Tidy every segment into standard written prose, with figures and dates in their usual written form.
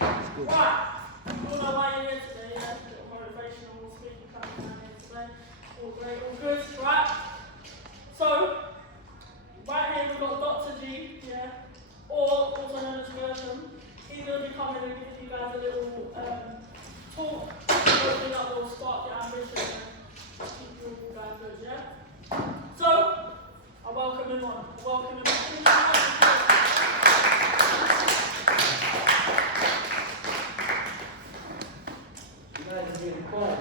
Right. You all know why you're here today, yeah? A little motivational speaking coming down here today. All great, all good, right? So, right here we've got Dr. G, yeah? Or also known as Gershom. He's going to be coming and giving you guys a little talk, hopefully that will spark your ambition and keep you all guys good, yeah? So, I welcome him on. Welcome him on. It's really quiet.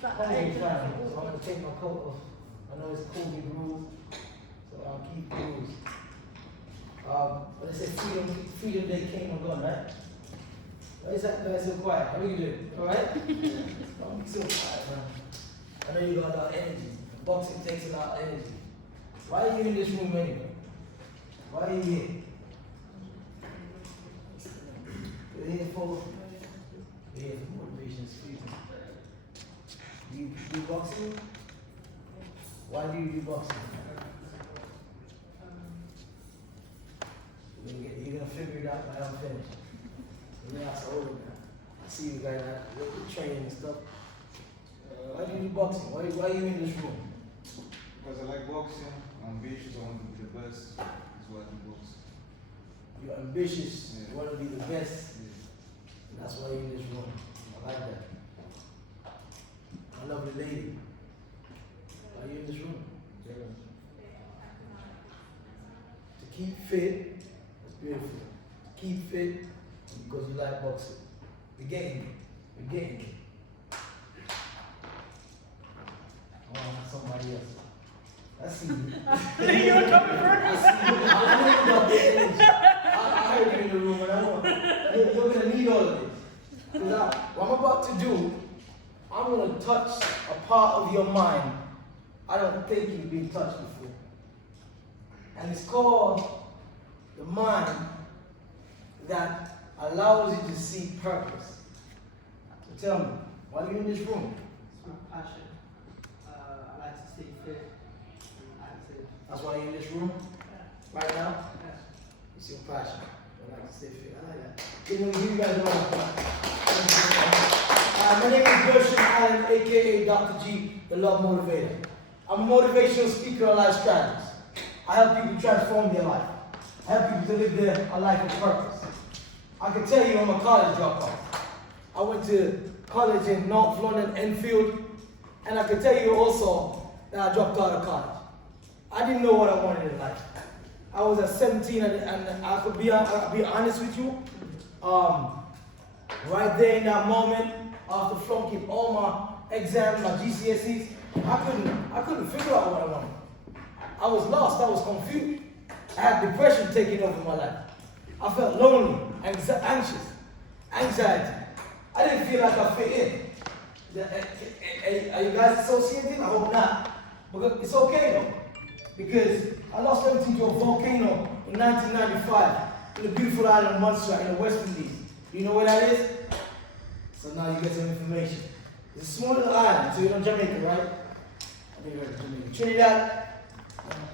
So I'm going to take my coat off. I know it's cold in the room, so I'll keep the rules. But they said freedom day came and gone, right? Why is that guy so quiet? How are you doing? Alright? Don't be so quiet, man. I know you got a lot of energy. Boxing takes a lot of energy. Why are you in this room anyway? Why are you here? You're here for motivation, excuse me. You do boxing? Why do you do boxing? You're gonna figure it out when I'm finished. You're not so old now. I see you guys with training and stuff. Why do you do boxing? Why are you in this room? Because I like boxing. I'm ambitious. I want to be the best. That's why I do boxing. You're ambitious. Yeah. You want to be the best. Yeah. And that's why you're in this room. I like that. I love the lady. Why are you in this room? To keep fit. That's beautiful. To keep fit because you like boxing. We're getting it. We're getting it. I want somebody else. I see you. You were coming for I see you. I know you got the energy. I heard you in the room and I know you're going to need all of this. Because what I'm about to do, I'm going to touch a part of your mind I don't think you've been touched before. And it's called the mind that allows you to see purpose. So tell me, why are you in this room? It's my passion. I like to stay fit and active. That's why you're in this room Yeah. right now? Yeah. It's your passion. I like to stay fit. I like that. You guys know. My name is Gershom Allen, aka Dr. G, the Love Motivator. I'm a motivational speaker on life strategies. I help people transform their life. I help people to live a life of purpose. I can tell you I'm a college dropout. I went to college in North London, Enfield, and I can tell you also that I dropped out of college. I didn't know what I wanted in life. I was at 17 and I'll be honest with you, right there in that moment, after flunking all my exams, my GCSEs, I couldn't figure out what I wanted. I was lost, I was confused. I had depression taking over my life. I felt lonely, anxious, anxiety. I didn't feel like I fit in. Are you guys associated? I hope not. But it's okay though. Because I lost everything to a volcano in 1995 in the beautiful island of Montserrat in the West Indies. Do you know where that is? So now you get some information. It's a small little island, so you're in Jamaica, right? I think you're in Jamaica. Trinidad,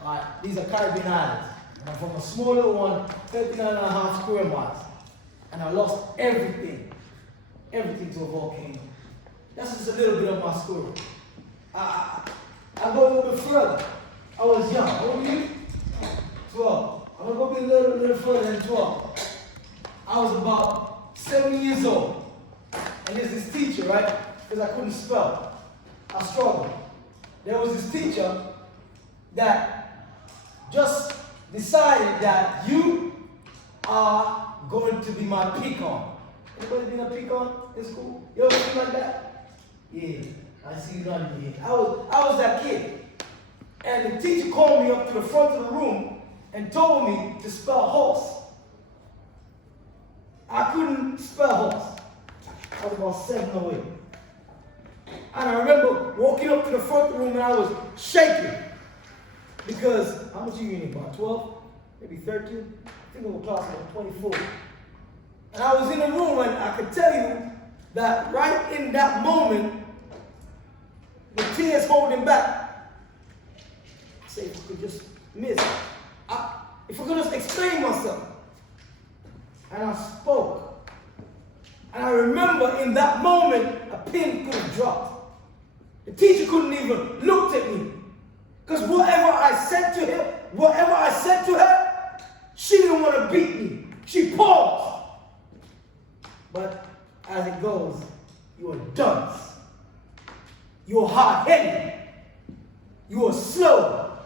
alright, these are Caribbean islands. And I'm from a small little one, 39.5 square miles. And I lost everything to a volcano. That's just a little bit of my story. I go a little bit further. I was young. How old were you? 12. I'm going to go a little further than 12. I was about 7 years old. And there's this teacher, right? Because I couldn't spell. I struggled. There was this teacher that just decided that you are going to be my pecan. Anybody been a pecan in school? You ever feel like that? Yeah, I see you nodding here. I was that kid. And the teacher called me up to the front of the room and told me to spell horse. I couldn't spell horse. I was about 7 or 8. And I remember walking up to the front of the room and I was shaking. Because, how much are you in? About 12? Maybe 13? I think it was class about 24. And I was in the room and I could tell you that right in that moment, the tears holding back. I say, if I could just miss. If I could just explain myself. and I spoke. And I remember in that moment, a pin could have dropped. The teacher couldn't even look at me. Because whatever I said to her, she didn't want to beat me. She paused. But as it goes, you are dunce. You are hard-headed. You are slow.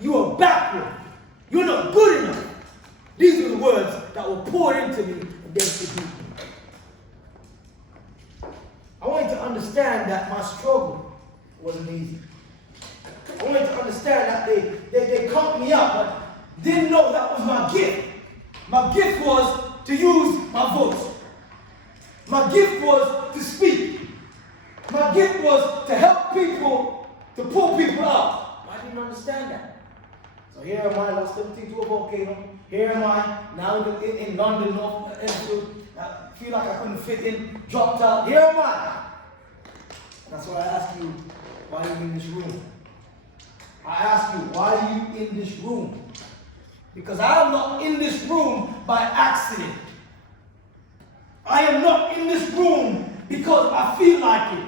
You are backward. You're not good enough. These were the words that were poured into me against the beat. I want you to understand that my struggle wasn't easy. I want you to understand that they caught me up, but didn't know that was my gift. My gift was to use my voice. My gift was to speak. My gift was to help people, to pull people out. I didn't understand that. So here am I, lost everything to a volcano. Here am I, now in London, North Enfield. I feel like I couldn't fit in, dropped out. Here am I. That's why I ask you, why are you in this room? I ask you, why are you in this room? Because I am not in this room by accident. I am not in this room because I feel like it.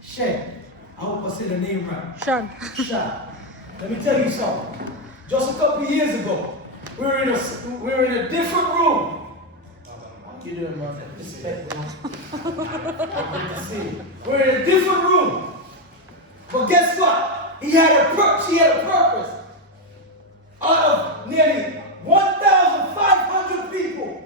Shen, I hope I said the name right. Sean. Shen. Let me tell you something. Just a couple of years ago, we were in a different room. How you doing, man? Respect, man. Good to see you. We're in a different room. But guess what? She had a purpose. Out of nearly 1,500 people,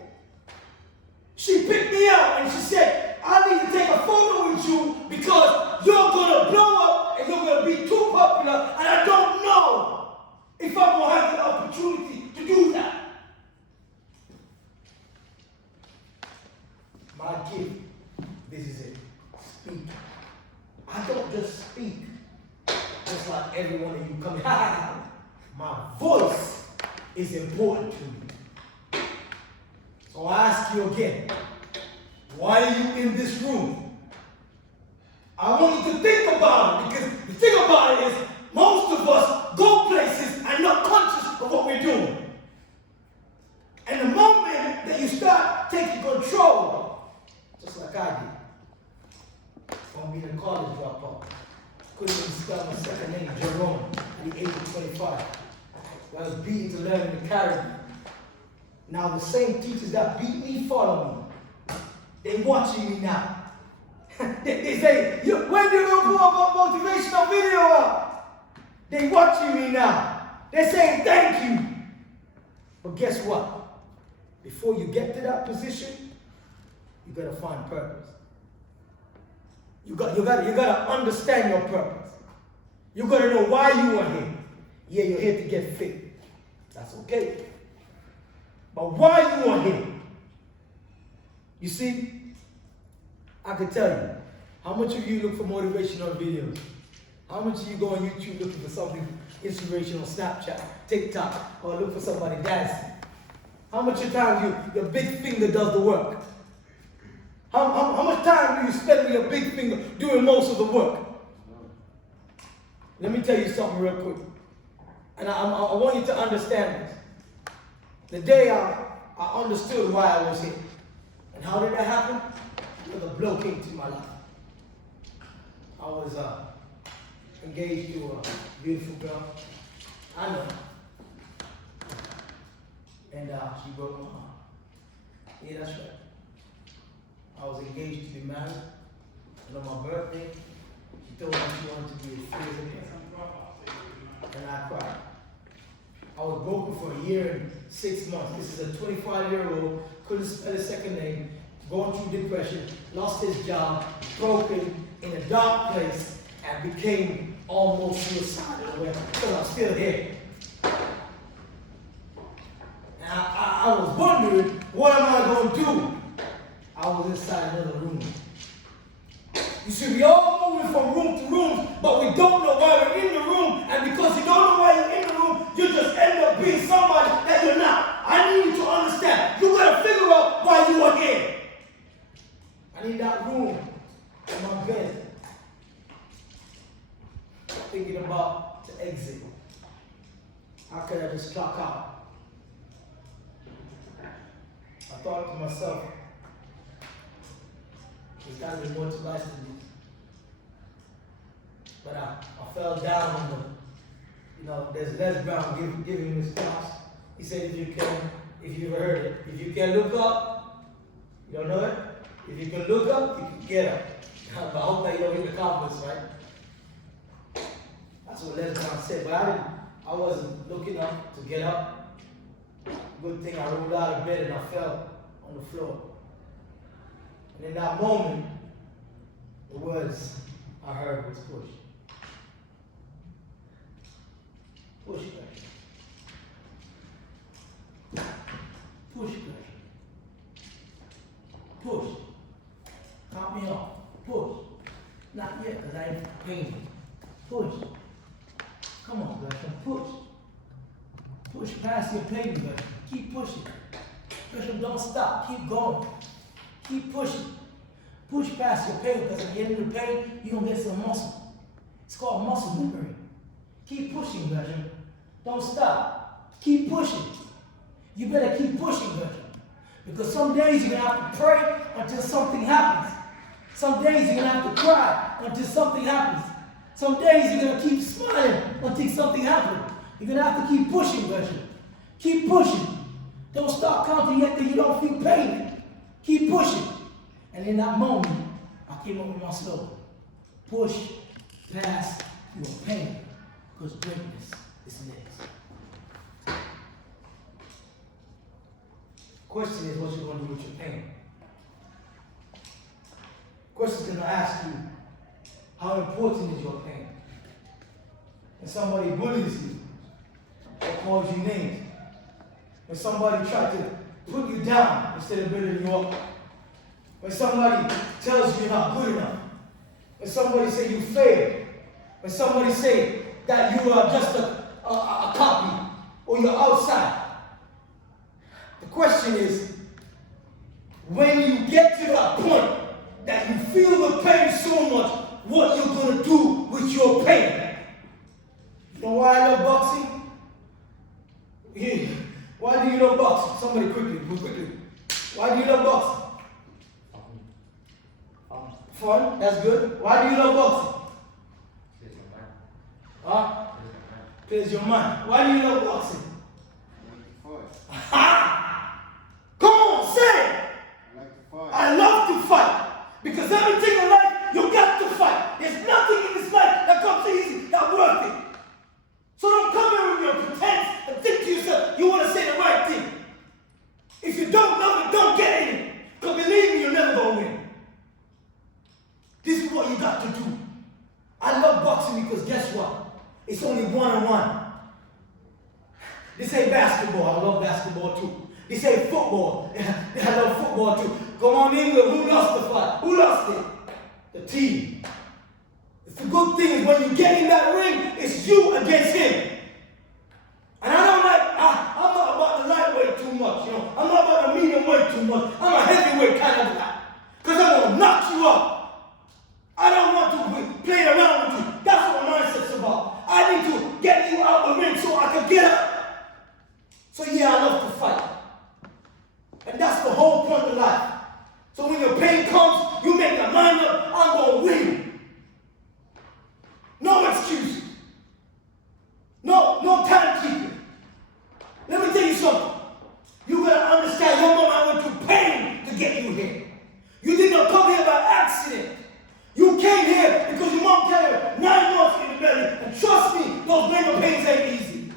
she picked me out and she said, I need to take a photo with you because you're going to blow up and you're going to be too popular and I don't know if I'm going to have the opportunity to do that. My gift, this is it. Speak. I don't just speak just like every one of you come in. My voice is important to me. So I ask you again, why are you in this room? I want you to think about it, because the thing about it is most of us go places and not conscious of what we're doing. And the moment that you start taking control, just like I did, from being a college dropout, couldn't even spell my second name, Gershom, at the age of 25. I was beaten to learn to carry me. Now the same teachers that beat me follow me. They watching me now. they say, when you gonna pull up a motivational video up? They watching me now. They're saying thank you. But guess what? Before you get to that position, you gotta find purpose. You gotta understand your purpose. You gotta know why you are here. Yeah, you're here to get fit. That's okay. But why you are here? You see, I can tell you, how much of you look for motivational videos? How much of you go on YouTube looking for something inspirational, Snapchat, TikTok, or look for somebody dancing? How much of time your big finger does the work? How much time do you spend with your big finger doing most of the work? Let me tell you something real quick. And I want you to understand this. The day I understood why I was here. And how did that happen? Because a blow came to my life. I was engaged to a beautiful girl. I know. And she broke my heart. Yeah, that's right. I was engaged to be married. And on my birthday, she told me she wanted to be as free as a bird. And I cried. I was broken for a year and 6 months. This is a 25-year-old, couldn't spell his second name, going through depression, lost his job, broken in a dark place, and became almost suicidal. Because I'm still here. And I was wondering, what am I going to do? I was inside another room. You see, we all moving from room to room, but we don't know why we're in the room. And because you don't know why you're in the room, you just end up being somebody that you're not. I need you to understand. You got to figure out why you are here. I need that room in my bed. Thinking about to exit. How could I just clock out? I thought to myself, there's got to be more to life than this. But I fell down on the, there's Les Brown giving this class. He said, if you ever heard it, if you can look up, you don't know it? If you can look up, you can get up. But I hope that you don't get the confidence, right? That's what Les Brown said. But I wasn't looking up to get up. Good thing I rolled out of bed and I fell on the floor. And in that moment, the words I heard was push. Push, Gershom. Push, Gershom. Push. Count me off. Push. Not yet, because I ain't painted. Push. Come on, Gershom. Push. Push past your pain, Gershom. Keep pushing. Gershom, don't stop. Keep going. Keep pushing. Push past your pain, because at the end of the pain, you're going to get some muscle. It's called muscle memory. Keep pushing, Gershom. Don't stop. Keep pushing. You better keep pushing, Gershom. Because some days you're going to have to pray until something happens. Some days you're going to have to cry until something happens. Some days you're going to keep smiling until something happens. You're going to have to keep pushing, Gershom. Keep pushing. Don't stop counting yet till you don't feel pain. Keep pushing. And in that moment, I came up with my slogan. Push past your pain, because greatness is next. Question is, what you're going to do with your pain? Question's going to ask you, how important is your pain? When somebody bullies you, or calls you names, when somebody tries to put you down instead of building you up, when somebody tells you you're not good enough, when somebody say you failed, when somebody say that you are just a copy, or you're outside. The question is, when you get to that point that you feel the pain so much, what you're going to do with your pain? You know why I love boxing? Yeah. Why do you love boxing? Somebody quickly. Why do you love boxing? Fun, that's good. Why do you love boxing? Huh? Clears your mind. Why do you love boxing? Come on, say it. I love to fight. Because everything in life, you got to fight. There's nothing in this life that comes easy, that's worth it. So don't come here with your pretense and think to yourself, you want to say the right thing. If you don't love it, don't get in it. Because believe me, you're never going to win. This is what you got to do. I love boxing because guess what? It's only one-on-one. This ain't basketball. I love basketball too. This ain't football. I love football too. Come on, England. Who lost the fight? Who lost it? The team. The good thing is when you get in that ring, it's you against him. And I don't like, I'm not about the lightweight too much, I'm not about the medium weight too much. I'm a heavyweight kind of guy. Because I'm going to knock you up. I don't want to play around with you. That's what my mindset's about. I need to get you out the ring so I can get up. So yeah, I love to fight. And that's the whole point of life. So when your pain comes, you make your mind up, I'm going to win. No excuses. No time keeping. Let me tell you something. You gotta understand your mama went through pain to get you here. You did not come here by accident. You came here because your mom carried 9 months in the belly. And trust me, those labor pains ain't easy.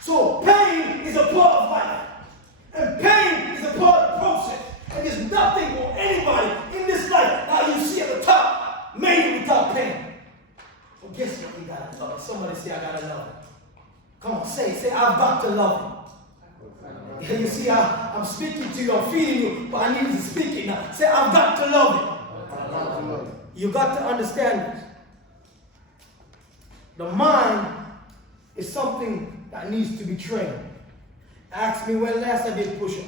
So pain is a part of life. And pain is a part of the process. And there's nothing or anybody in this life that you see at the top made it without pain. But guess what? You gotta love it. Somebody say, I gotta love it. Come on, say, I've got to love it. Yeah, you see, I'm speaking to you, I'm feeding you, but I need to speak it now. Say, I've got to love it. You got to understand this. The mind is something that needs to be trained. Ask me when last I did push-ups.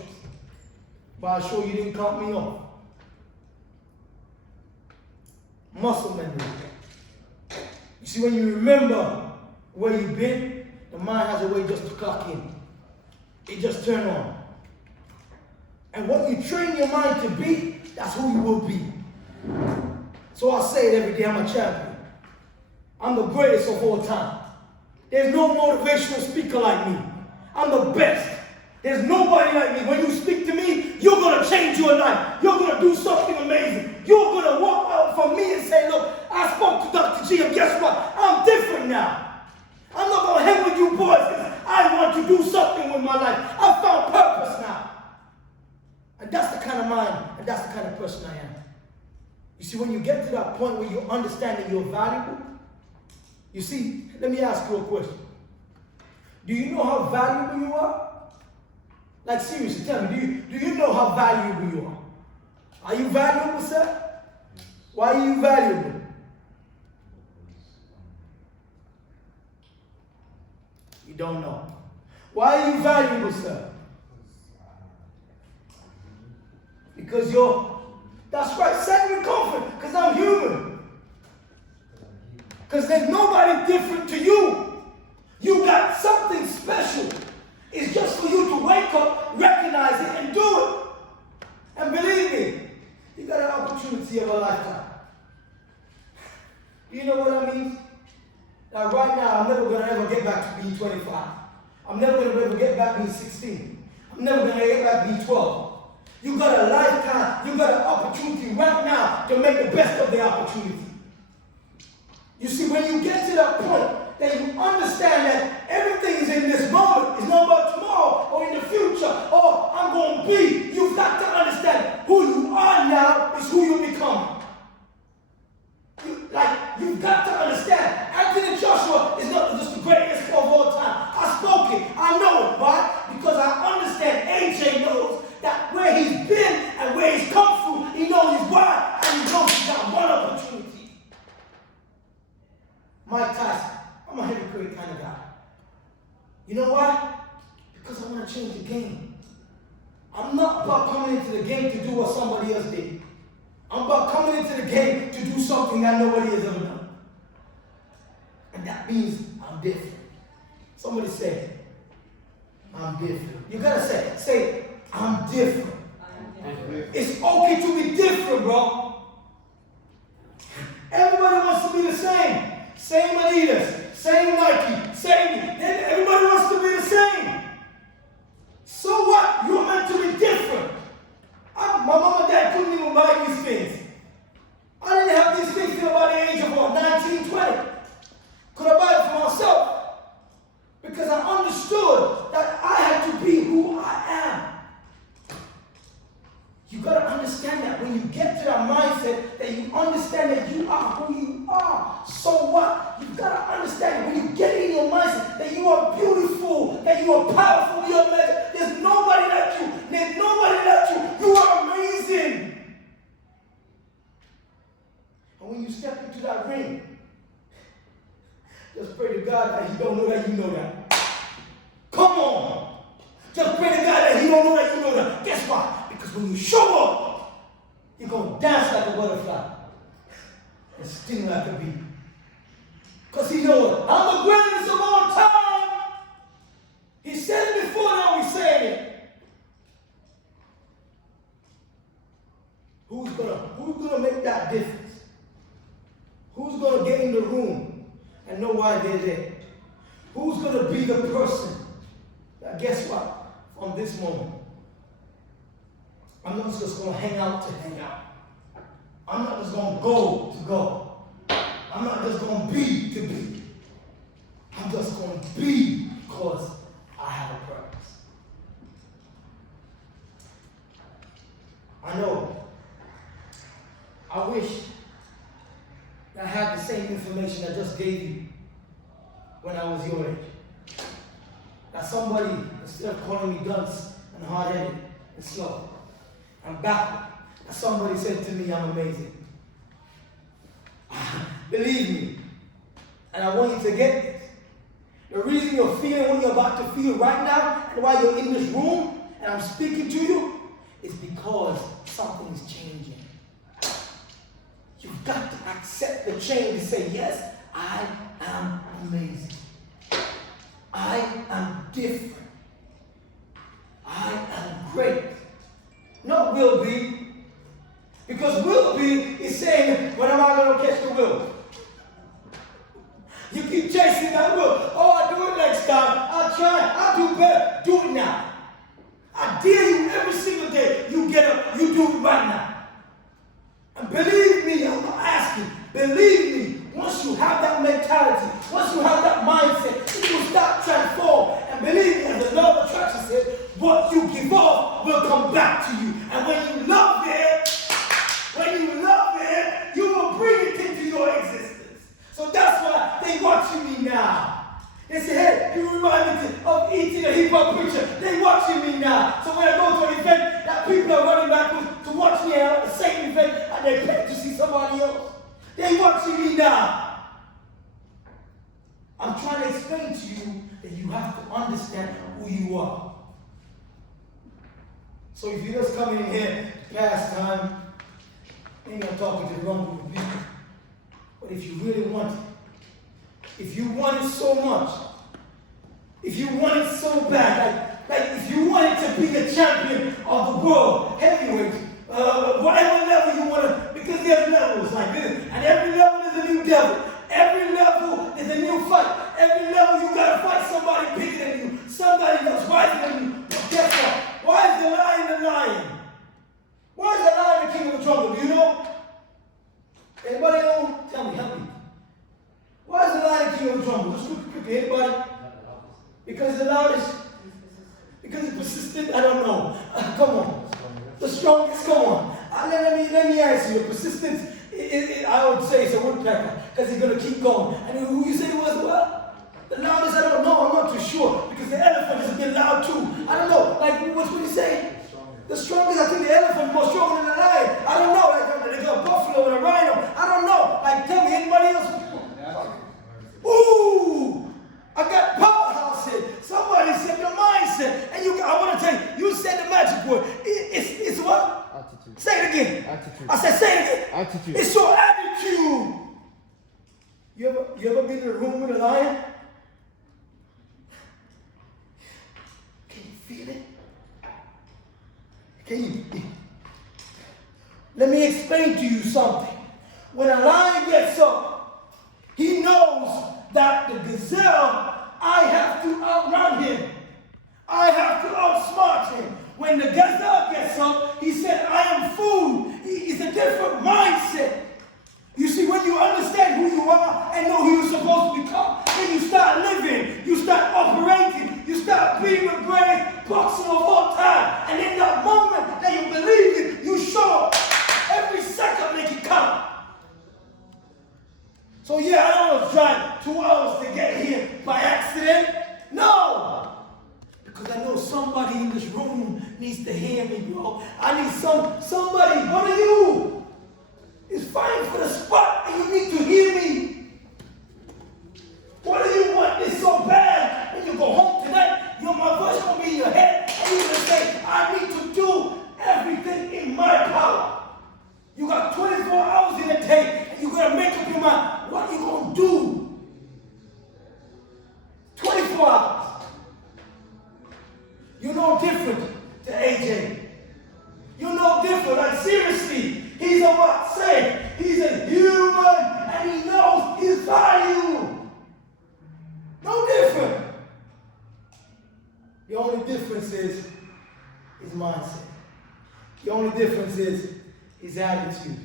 But I'll show you didn't count me off. Muscle memory. You see, when you remember where you've been, the mind has a way just to clock in. It just turn on. And what you train your mind to be, that's who you will be. So I say it every day, I'm a champion. I'm the greatest of all time. There's no motivational speaker like me. I'm the best. There's nobody like me. When you speak to me, you're going to change your life. You're going to do something amazing. You're going to walk out from me and say, look, I spoke to Dr. G, and guess what? I'm different now. I'm not going to hang with you boys because I want to do something with my life. I found purpose now. And that's the kind of mind and that's the kind of person I am. You see, when you get to that point where you understand that you're valuable, you see, let me ask you a question. Do you know how valuable you are? Like seriously, tell me, do you know how valuable you are? Are you valuable, sir? Why are you valuable? You don't know. Why are you valuable, sir? Because that's right, say with comfort, because I'm human. Because there's nobody different to you. You got something special. It's just for you to wake up, recognize it, and do it. And believe me, you got an opportunity of a lifetime. You know what I mean? Now, right now, I'm never going to ever get back to being 25. I'm never going to ever get back being 16. I'm never going to get back being 12. You got a lifetime, you got an opportunity right now to make the best of the opportunity. You see, when you get to that point, that you understand that everything is in this moment. It's not about tomorrow or in the future or I'm going to be. You've got to understand who you are now is who you become. You've got to understand. Anthony Joshua is not just the greatest of all time. I spoke it. I know it. Why? Because I understand AJ knows that where he's been and where he's come from, he knows his why and he knows he's got one opportunity. Mike Tyson. I'm a hypocrite kind of guy. You know why? Because I want to change the game. I'm not about coming into the game to do what somebody else did. I'm about coming into the game to do something that nobody has ever done. And that means I'm different. Somebody say, I'm different. You gotta say, I'm different. It's okay to be different, bro. Everybody wants to be the same. Same Adidas, same Nike, same. Everybody wants to be the same. So what? You're meant to be different. My mom and dad couldn't even buy these things. I didn't have these things till about the age of 19, 20. Could I buy it for myself? Because I understood that I had to be who I am. You got to understand that when you get to that mindset, that you understand that you are who you are. So what? You've got to understand when you get in your mindset that you are beautiful, that you are powerful, you are amazing. There's nobody like you. There's nobody like you. You are amazing. And when you step into that ring, just pray to God that He don't know that you know that. Come on. Just pray to God that He don't know that you know that. Guess what? Because when you show up, you're going to dance like a butterfly and sting like a bee. Because He knows I'm the greatest of all time. He said it before, now He's saying it. Who's gonna make that difference? Who's going to get in the room and know why they're there? Who's going to be the person that, guess what, from this moment, I'm not just going to hang out to hang out. I'm not just going to go. I'm not just going to be to be. I'm just going to be because I have a purpose. I know. I wish I had the same information I just gave you when I was your age. That somebody, instead of calling me dunce and hard-headed and slow, I'm backward. That somebody said to me, I'm amazing. Believe me. And I want you to get this. The reason you're feeling what you're about to feel right now and why you're in this room and I'm speaking to you is because something is changing. You've got to accept the change and say, yes, I am amazing. I am different. I am great. will be. Because will be is saying, when am I going to catch the will? You keep chasing that will. Oh, I'll do it next time. I'll try. I'll do better. Do it now. I dare you every single day. You get up. You do it right now. And believe me, I'm not asking. Believe me, once you have that mentality, once you have that mindset, it will start transform. And believe me, as the law of attraction says, what you give off will come back to you. And when you love it, you will bring it into your existence. So that's why they watching me now. They say, hey, you remind me of eating a hip hop preacher. They watching me now. So when I go to an event, that people are running back to watch me at the same event, and they pay to see somebody else. They watching me now. I'm trying to explain to you that you have to understand who you are. So if you're just coming in here to pass time, ain't gonna talk to the wrong group of people. But if you really want it, if you want it so much, if you want it so bad, like if you wanted to be a champion of the world, heavyweight, whatever level you want to, because there's levels like this, and every level is a new devil. Every level is a new fight. Every level you gotta fight somebody bigger than you, somebody that's wiser than you. But guess what? Why is the lion the lion? Why is the lion the king of the jungle? Do you know? Anybody know? Tell me, help me. Why is the lion king of the jungle? Just quickly, anybody? Because the loudest? Because it's persistent? I don't know. Come on. The strongest? Come on. Let me answer you. Persistence, I would say it's a woodpecker, because he's going to keep going. And who you say it was what? The loudest? I don't know. I'm not too sure. Because the elephant is a bit loud too. I don't know. Like, what would you say? The strongest, I think the elephant is more stronger than the lion. I don't know. Like a buffalo and a rhino. I don't know. Like, tell me, anybody else? Ooh! I got powerhouse here. Somebody said the mindset. And I want to tell you, you said the magic word. It's what? Attitude. Say it again. Attitude. I said, say it again. Attitude. It's your attitude. You ever been in a room with a lion? Can you feel it? Can you? Let me explain to you something. When a lion gets up, he knows that the gazelle, I have to outrun him. I have to outsmart him. When the gazelle gets up, he said, I am food. It's a different mindset. You see, when you understand who you are and know who you're supposed to become, then you start living, you start operating, you start being the greatest boxer of all time. And in that moment that you believe it, you show up. Every second make it count. So yeah, I don't want to drive 2 hours to get here by accident. No! Because I know somebody in this room needs to hear me, bro. I need somebody, one of you, is fighting for the spot and you need to hear me. What do you want this so bad? When you go home tonight, my voice gonna be in your head and you're gonna say, I need to do everything in my power. You got 24 hours in a day and you gotta make up your mind, what you gonna do? 24 hours. You're no different to AJ. You're no different. Like seriously, he's a what? Say, he's a human and he knows his value. No different. The only difference is his mindset. The only difference is his attitude.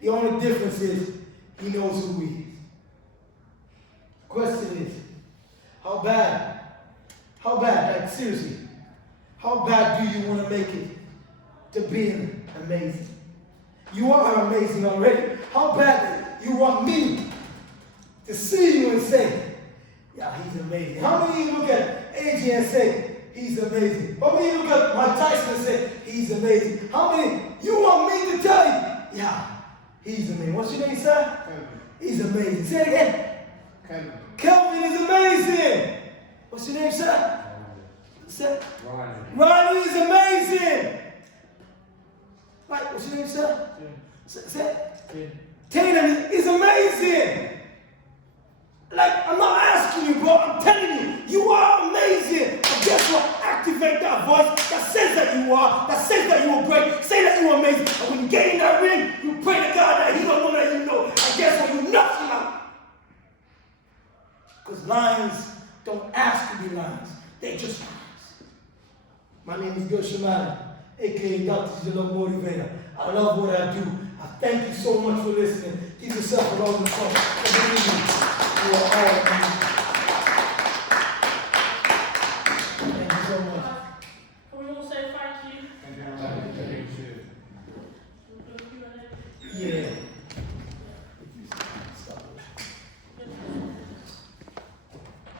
The only difference is he knows who he is. Question is, how bad, like seriously, how bad do you want to make it to being amazing? You are amazing already. How bad you want me to see you and say, yeah, he's amazing. How many of you look at AJ and say, he's amazing? How many of you look at Mike Tyson and say, he's amazing? How many you want me to tell you, yeah, he's amazing? What's your name, sir? Kelvin. He's amazing. Say it again. Kelvin. Kelvin is amazing. What's your name, sir? Riley is amazing. Right, what's your name, sir? Tatum is amazing. Like, I'm not asking you, bro. I'm telling you, you are amazing. But guess what? activate that voice that says that you are, that says that you are great, say that you are amazing. And when you get in that ring, you pray to God that He don't know that you know. And guess what? You knock Him out. Because lions don't ask to be lions. They just lions. My name is Gershom, aka Dr. Love Motivator. I love what I do. I thank you so much for listening. Give yourself a round of applause. You are all amazing.